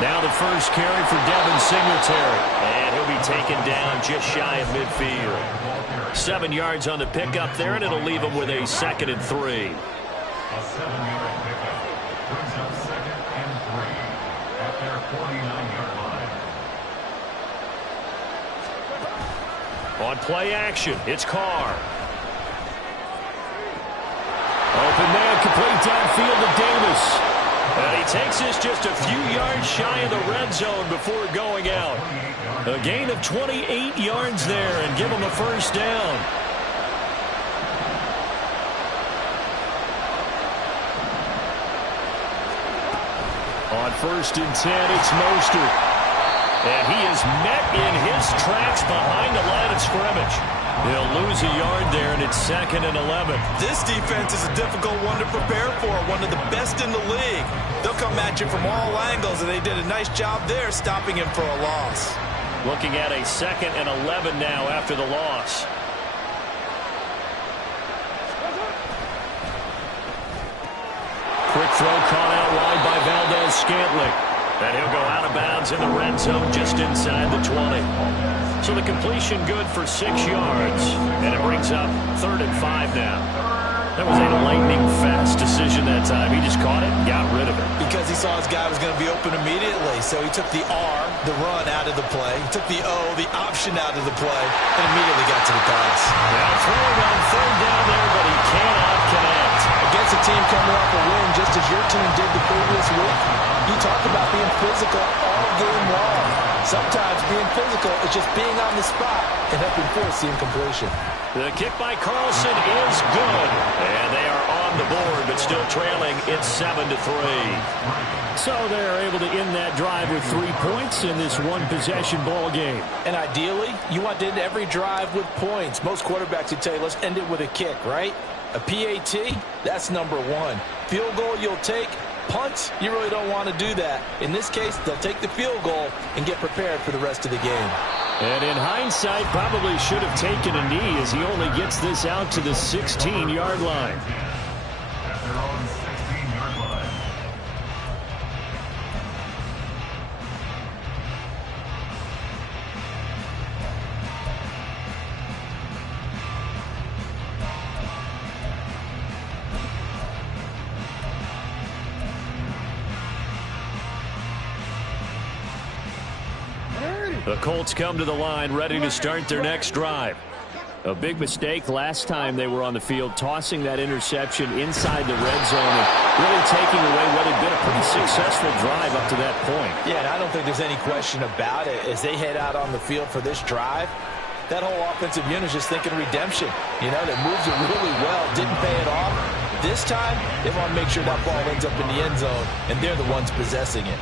Now the first carry for Devin Singletary. And he'll be taken down just shy of midfield. 7 yards on the pickup there, and it'll leave him with a 2nd and 3. A 7-yard pickup brings up 2nd and 3 at their 49-yard line. On play action, it's Carr. Open man, complete downfield to Davis. And he takes this just a few yards shy of the red zone before going out. A gain of 28 yards there and give him a first down. On 1st and 10, it's Mostert. And he is met in his tracks behind the line of scrimmage. He'll lose a yard there, and it's 2nd and 11. This defense is a difficult one to prepare for, one of the best in the league. They'll come at you from all angles, and they did a nice job there stopping him for a loss. Looking at a 2nd and 11 now after the loss. Quick throw caught out wide by Valdez-Scantling. And he'll go out of bounds in the red zone just inside the 20. So the completion good for 6 yards. And it brings up 3rd and 5 now. That was a lightning-fast decision that time. He just caught it and got rid of it. Because he saw his guy was going to be open immediately. So he took the R, the run, out of the play. He took the O, the option, out of the play, and immediately got to the pass. Now throwing on 3rd down there, but he cannot connect. Against a team coming off a win, just as your team did the previous week, you talk about being physical all game long. Sometimes being physical is just being on the spot and helping force the incompletion. The kick by Carlson is good. And they are on the board, but still trailing. It's 7-3. So they're able to end that drive with 3 points in this one-possession ball game. And ideally, you want to end every drive with points. Most quarterbacks would tell you, let's end it with a kick, right? A PAT, that's number 1. Field goal you'll take. Punts, you really don't want to do that. In this case, they'll take the field goal and get prepared for the rest of the game. And in hindsight, probably should have taken a knee as he only gets this out to the 16-yard line. At their own 16-yard line. The Colts come to the line ready to start their next drive. A big mistake last time they were on the field, tossing that interception inside the red zone and really taking away what had been a pretty successful drive up to that point. Yeah, and I don't think there's any question about it. As they head out on the field for this drive, that whole offensive unit is just thinking redemption. You know, that moves it really well, didn't pay it off. This time, they want to make sure that ball ends up in the end zone, and they're the ones possessing it.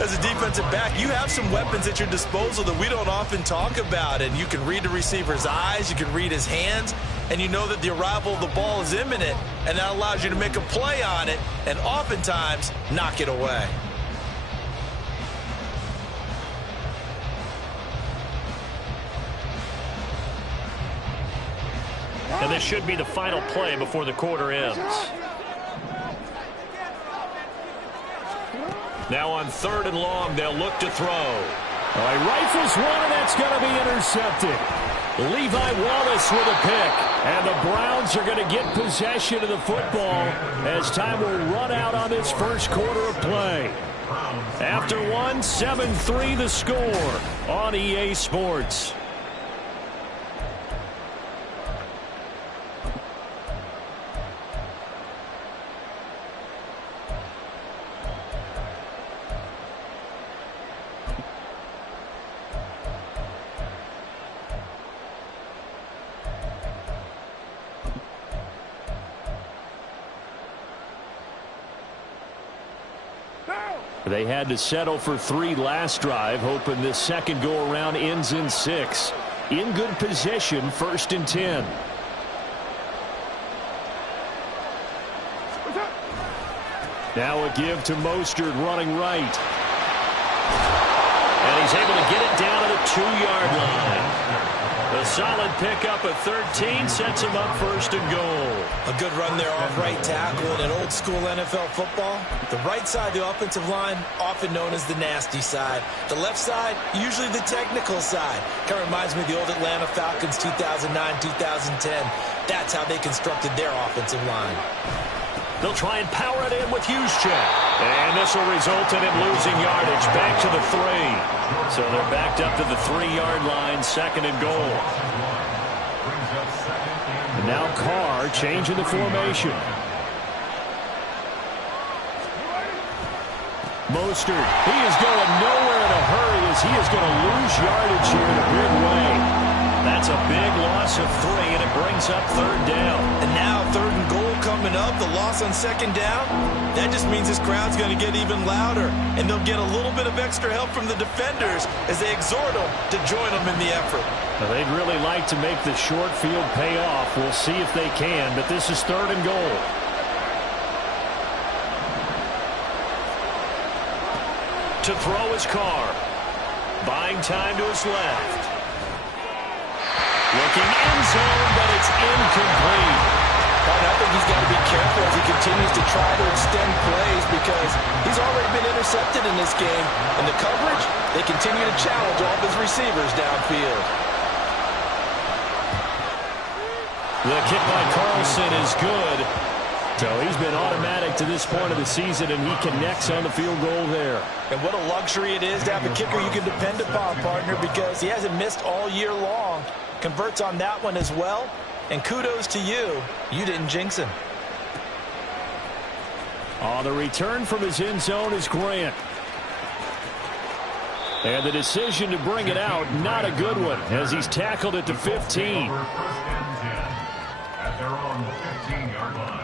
As a defensive back, you have some weapons at your disposal that we don't often talk about, and you can read the receiver's eyes, you can read his hands, and you know that the arrival of the ball is imminent, and that allows you to make a play on it and oftentimes knock it away. And this should be the final play before the quarter ends. Now on 3rd and long, they'll look to throw. All right, rifles one, and that's going to be intercepted. Levi Wallace with a pick. And the Browns are going to get possession of the football as time will run out on this first quarter of play. After one, 7-3 the score on EA Sports. They had to settle for 3 last drive, hoping this second go-around ends in 6. In good position, 1st and 10. Now a give to Mostert running right. And he's able to get it down to the 2-yard line. A solid pickup of 13 sets him up first and goal. A good run there off right tackle in an old-school NFL football. The right side of the offensive line, often known as the nasty side. The left side, usually the technical side. Kind of reminds me of the old Atlanta Falcons 2009-2010. That's how they constructed their offensive line. They'll try and power it in with Juszczyk. And this will result in him losing yardage back to the 3. So they're backed up to the 3-yard line, second and goal. And now Carr changing the formation. Mostert, he is going nowhere in a hurry as he is going to lose yardage here in a big way. That's a big loss of 3, and it brings up third down. And now third and goal coming up, the loss on second down. That just means this crowd's going to get even louder, and they'll get a little bit of extra help from the defenders as they exhort them to join them in the effort. Well, they'd really like to make the short field pay off. We'll see if they can, but this is third and goal. To throw his Carr. Buying time to his left. Looking end zone, but it's incomplete. I think he's got to be careful as he continues to try to extend plays because he's already been intercepted in this game. And the coverage, they continue to challenge all of his receivers downfield. The kick by Carlson is good. So he's been automatic to this point of the season, and he connects on the field goal there. And what a luxury it is to have a kicker you can depend upon, partner, because he hasn't missed all year long. Converts on that one as well. And kudos to you. You didn't jinx him. On the return from his end zone is Grant. And the decision to bring it out, not a good one, as he's tackled at the 15. At their own 15-yard line.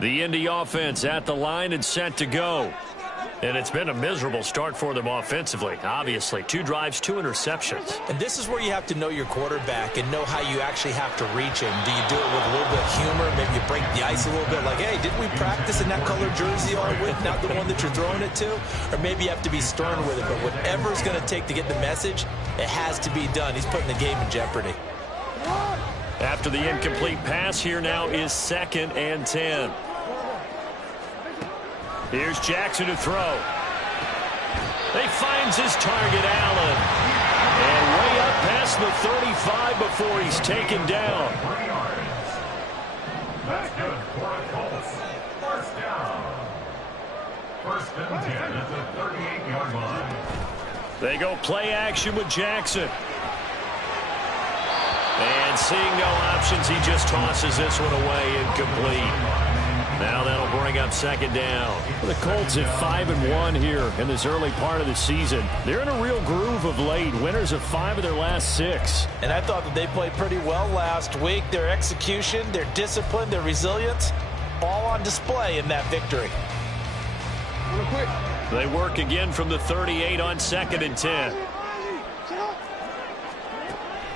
The Indy offense at the line and set to go. And it's been a miserable start for them offensively. Obviously, 2 drives, 2 interceptions. And this is where you have to know your quarterback and know how you actually have to reach him. Do you do it with a little bit of humor? Maybe you break the ice a little bit like, hey, didn't we practice in that color jersey all week, not the one that you're throwing it to? Or maybe you have to be stern with it. But whatever it's going to take to get the message, it has to be done. He's putting the game in jeopardy. After the incomplete pass, here now is 2nd and 10. Here's Jackson to throw. He finds his target, Allen. And way up past the 35 before he's taken down. 3 yards. That's good for a Colts. First down. First and 10 at the 38-yard line. They go play action with Jackson. And seeing no options, he just tosses this one away, incomplete. Now that'll bring up 2nd down. The Colts at 5-1 here in this early part of the season. They're in a real groove of late. Winners of 5 of their last 6. And I thought that they played pretty well last week. Their execution, their discipline, their resilience, all on display in that victory. Real quick. They work again from the 38 on 2nd and 10.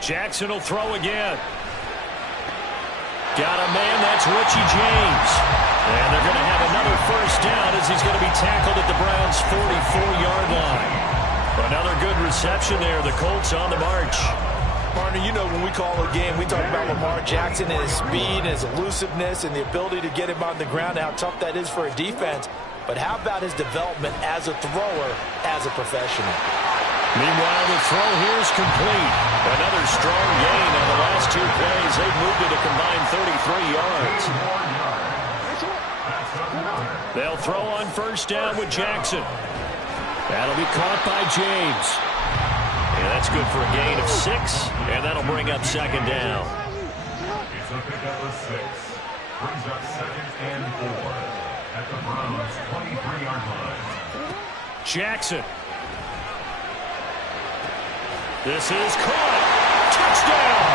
Jackson will throw again. Got a man, that's Richie James. And they're going to have another first down as he's going to be tackled at the Browns' 44-yard line. Another good reception there. The Colts on the march. Partner, you know when we call a game, we talk about Lamar Jackson and his speed and his elusiveness and the ability to get him on the ground and how tough that is for a defense. But how about his development as a thrower, as a professional? Meanwhile, the throw here is complete. Another strong gain on the last 2 plays. They've moved it a combined 33 yards. They'll throw on first down with Jackson. That'll be caught by James. And that's good for a gain of 6, and that'll bring up 2nd down. It's a pickup of 6. Brings up 2nd and 4 at the Browns' 23-yard line. Jackson. This is caught. Touchdown!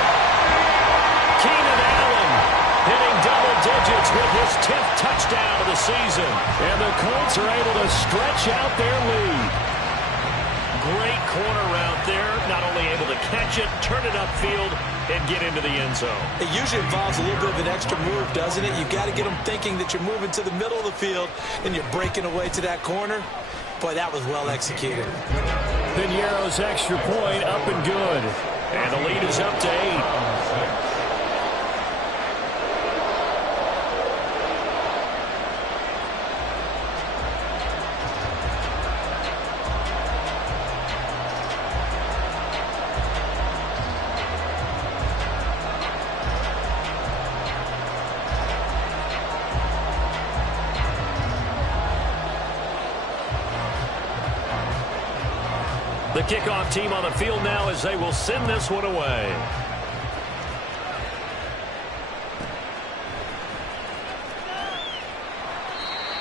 Keenan Allen hitting double digits with his 10th touchdown of the season. And the Colts are able to stretch out their lead. Great corner route there. Not only able to catch it, turn it upfield, and get into the end zone. It usually involves a little bit of an extra move, doesn't it? You've got to get them thinking that you're moving to the middle of the field and you're breaking away to that corner. Boy, that was well executed. Piñeiro's extra point up and good. And the lead is up to 8. The kickoff team on the field now as they will send this one away.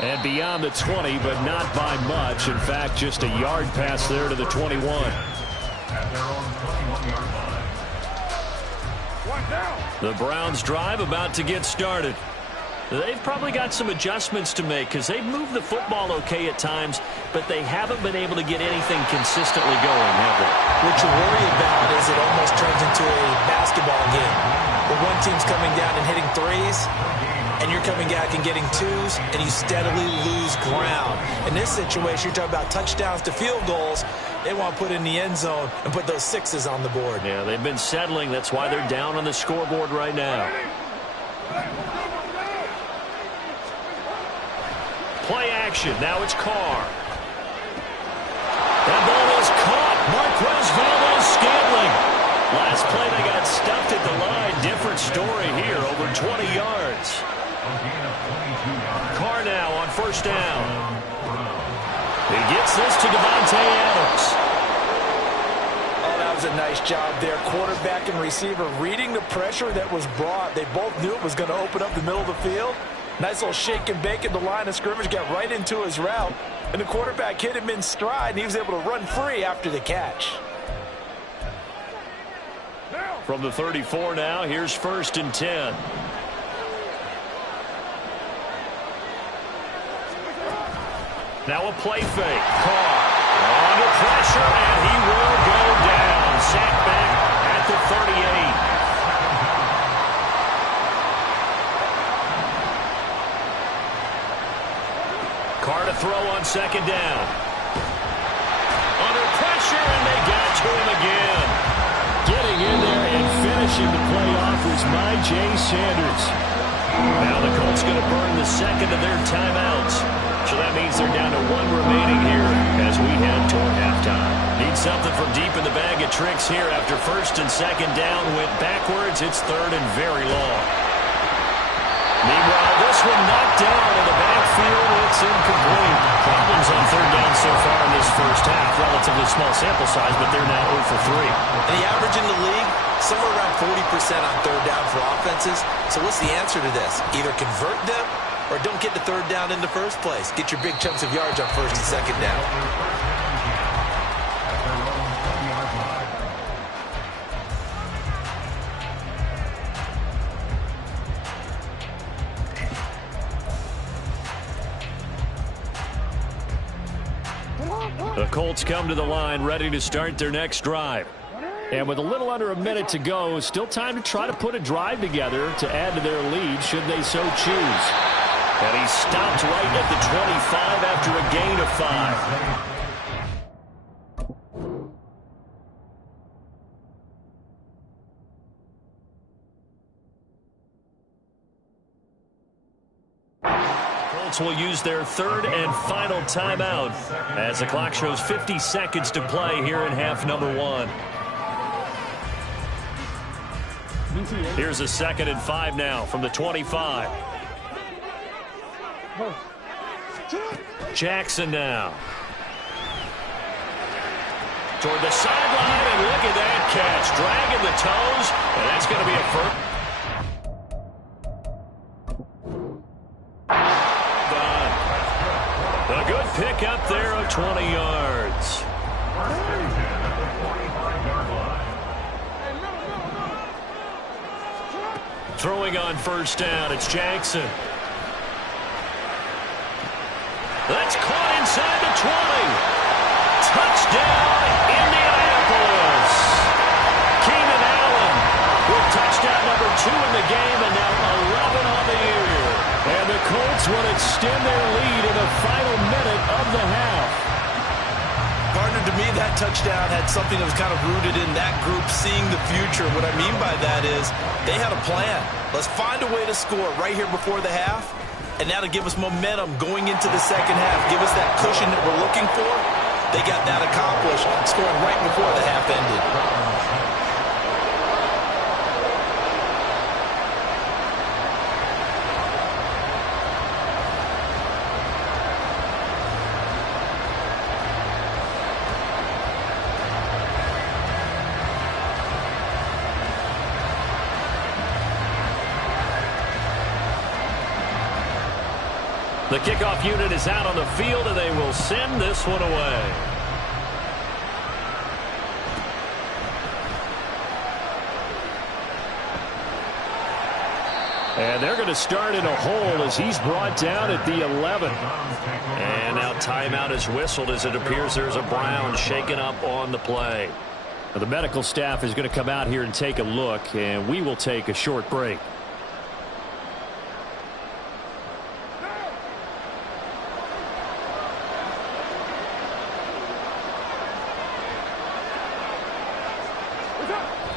And beyond the 20, but not by much. In fact, just a yard pass there to the 21. At their own 21-yard line. One down. The Browns drive about to get started. They've probably got some adjustments to make because they've moved the football okay at times, but they haven't been able to get anything consistently going, have they? What you worry about is it almost turns into a basketball game where one team's coming down and hitting threes, and you're coming back and getting twos, and you steadily lose ground. In this situation, you're talking about touchdowns to field goals. They want to put in the end zone and put those sixes on the board. Yeah, they've been settling. That's why they're down on the scoreboard right now. Play action. Now it's Carr. That ball is caught. Marquez Valdes-Scantling. Last play they got stuffed at the line. Different story here. Over 20 yards. Carr now on first down. He gets this to Devontae Adams. Oh, that was a nice job there. Quarterback and receiver reading the pressure that was brought. They both knew it was going to open up the middle of the field. Nice little shake and bake at the line of scrimmage, got right into his route, and the quarterback hit him in stride, and he was able to run free after the catch. From the 34 now, here's 1st and 10. Now a play fake. Carr under pressure, and he will go down. Sacked back at the 38. Carr to throw on second down. Under pressure, and they got to him again. Getting in there and finishing the play off was Myjai Sanders. Now the Colts going to burn the second of their timeouts. So that means they're down to 1 remaining here as we head toward halftime. Need something from deep in the bag of tricks here after 1st and 2nd down. Went backwards. It's 3rd and very long. Meanwhile, this one knocked down in the backfield. It's incomplete. Problems on 3rd down so far in this first half. Relatively small sample size, but they're now 0 for 3. And the average in the league, somewhere around 40% on 3rd down for offenses. So what's the answer to this? Either convert them or don't get the 3rd down in the first place. Get your big chunks of yards on 1st and 2nd down. The Colts come to the line ready to start their next drive. And with a little under a minute to go, still time to try to put a drive together to add to their lead should they so choose. And he stopped right at the 25 after a gain of 5. Will use their 3rd and final timeout as the clock shows 50 seconds to play here in half number 1. Here's a 2nd and 5 now from the 25. Jackson now. Toward the sideline, and look at that catch. Dragging the toes, and that's going to be a first. A good pick up there of 20 yards. 1st and 10 at the 45-yard line. Throwing on first down, it's Jackson. That's caught inside the 20. Touchdown, Indianapolis. Keenan Allen with touchdown number 2 in the game, and now 11 on the year. And the Colts will extend their lead in the final minute of the half. Partner, to me, that touchdown had something that was kind of rooted in that group seeing the future. What I mean by that is they had a plan. Let's find a way to score right here before the half, and now to give us momentum going into the second half, give us that cushion that we're looking for. They got that accomplished, scoring right before the half ended. The kickoff unit is out on the field, and they will send this one away. And they're going to start in a hole as he's brought down at the 11. And now timeout is whistled as it appears there's a Brown shaken up on the play. Now the medical staff is going to come out here and take a look, and we will take a short break.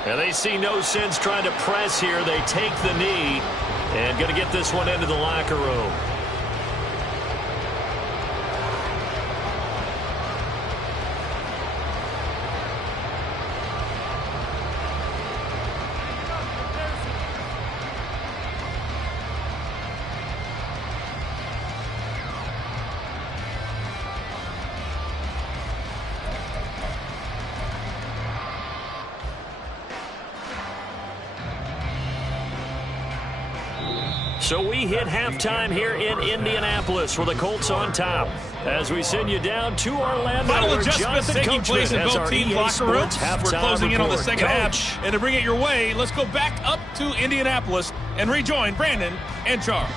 And they see no sense trying to press here. They take the knee and going to get this one into the locker room. So we hit halftime here in Indianapolis with the Colts on top. As we send you down to Orlando, final adjustments taking place in both team locker rooms. We're closing in on the second half. And to bring it your way, let's go back up to Indianapolis and rejoin Brandon and Charles.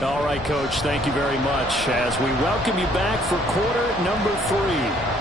All right, Coach, thank you very much as we welcome you back for quarter number 3.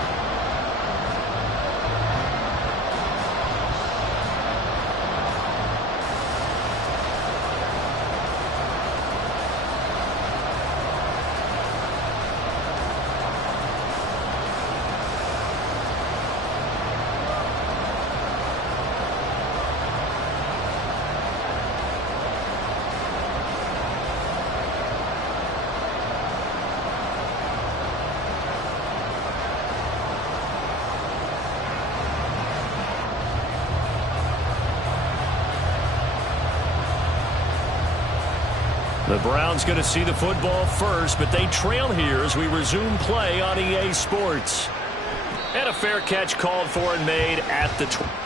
The Browns going to see the football first, but they trail here as we resume play on EA Sports. And a fair catch called for and made at the 20.